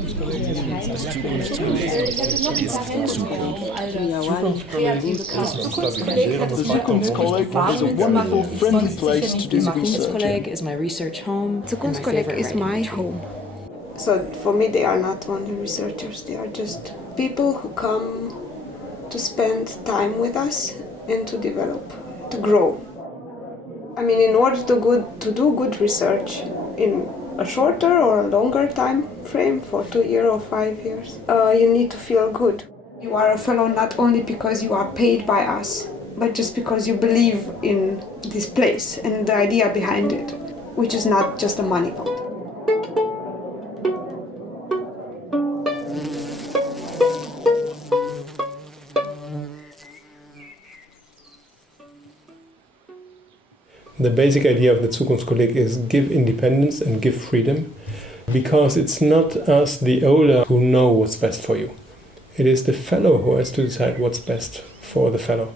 Zukunftskolleg is a wonderful, friendly place to do Zukunftskolleg research. is my research home. Zukunftskolleg is my home. So for me, they are not only researchers, they are just people who come to spend time with us and to develop, to grow. I mean, in order to do good research in a shorter or a longer time frame, for 2 years or 5 years, you need to feel good. You are a fellow not only because you are paid by us, but just because you believe in this place and the idea behind it, which is not just a money pot. The basic idea of the Zukunftskolleg is give independence and give freedom, because it's not us, the older, who know what's best for you. It is the fellow who has to decide what's best for the fellow.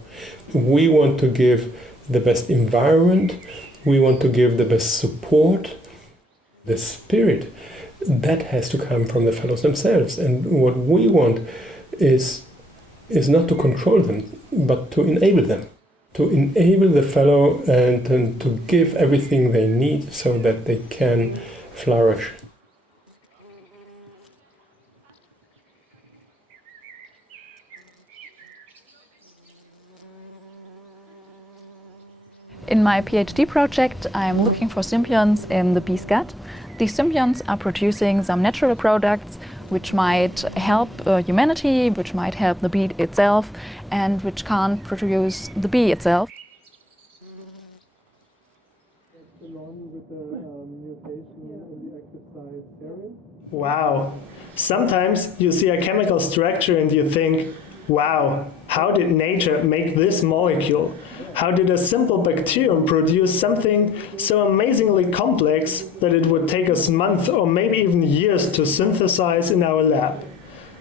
We want to give the best environment, we want to give the best support. The spirit, that has to come from the fellows themselves. And what we want is not to control them, but to enable them. To enable the fellow and to give everything they need so that they can flourish. In my PhD project, I'm looking for symbionts in the bee's gut. These symbionts are producing some natural products which might help humanity, which might help the bee itself, and which can't produce the bee itself. Wow! Sometimes you see a chemical structure and you think, wow, how did nature make this molecule? How did a simple bacterium produce something so amazingly complex that it would take us months or maybe even years to synthesize in our lab?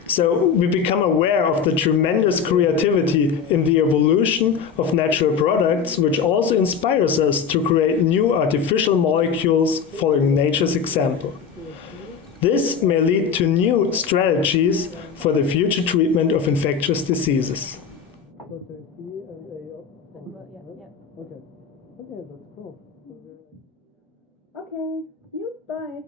So we become aware of the tremendous creativity in the evolution of natural products, which also inspires us to create new artificial molecules following nature's example. This may lead to new strategies for the future treatment of infectious diseases. Okay, bye.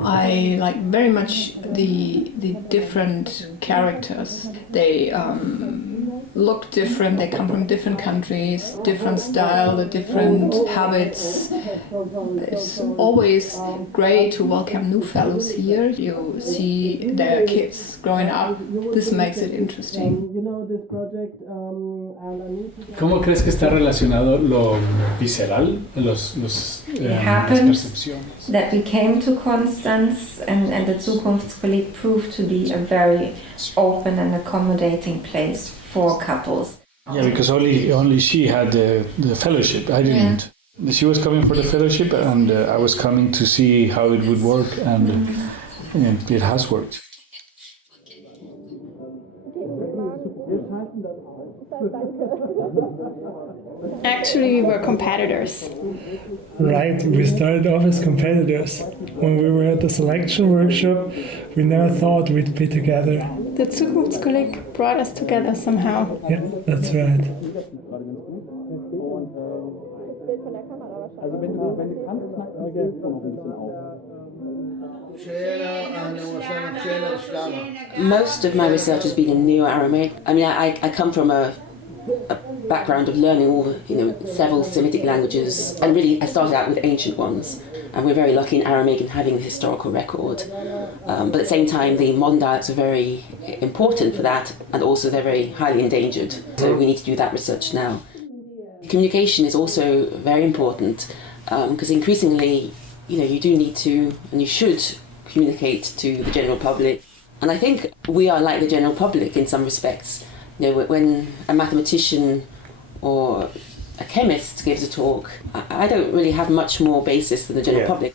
I like very much the different characters. They look different, they come from different countries, different style, the different habits. It's always great to welcome new fellows here. You see their kids growing up. This makes it interesting. ¿Cómo crees que está relacionado lo visceral, las percepciones? That we came to Constance and the Zukunftskolleg proved to be a very open and accommodating place for couples. Yeah, because only she had the fellowship. I didn't. Yeah. She was coming for the fellowship, and I was coming to see how it would work, and it has worked. Actually, we were competitors. Right, we started off as competitors. When we were at the selection workshop, we never thought we'd be together. The Zukunftskolleg brought us together somehow. Yeah, that's right. Most of my research has been in Neo-Aramaic. I mean, I come from a background of learning all, several Semitic languages, and really I started out with ancient ones. And we're very lucky in Aramaic in having the historical record. But at the same time, the modern dialects are very important for that, and also they're very highly endangered. So we need to do that research now. Communication is also very important, because increasingly, you do need to, and you should, communicate to the general public. And I think we are like the general public in some respects. When a mathematician or a chemist gives a talk, I don't really have much more basis than the general public.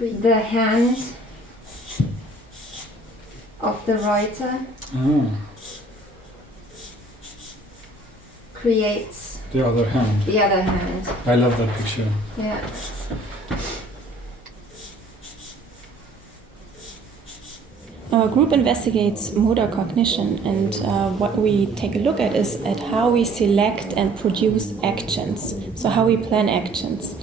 The hand of the writer creates the other hand. The other hand. I love that picture. Yeah. Our group investigates motor cognition, and what we take a look at is at how we select and produce actions, so how we plan actions.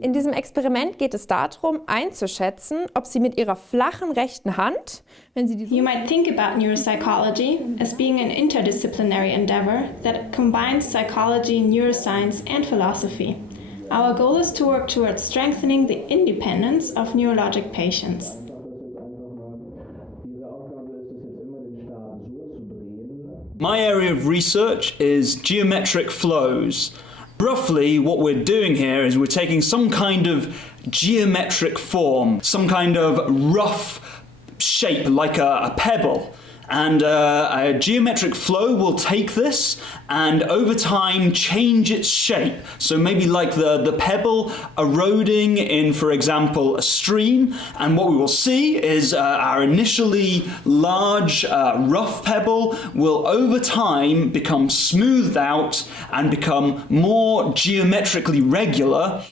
In diesem Experiment geht es darum, einzuschätzen, ob Sie mit Ihrer flachen rechten Hand, wenn Sie You might think about neuropsychology as being an interdisciplinary endeavor that combines psychology, neuroscience, and philosophy. Our goal is to work towards strengthening the independence of neurologic patients. My area of research is geometric flows. Roughly, what we're doing here is we're taking some kind of geometric form, some kind of rough shape like a pebble. And a geometric flow will take this and over time change its shape. So maybe like the pebble eroding in, for example, a stream. And what we will see is our initially large, rough pebble will over time become smoothed out and become more geometrically regular.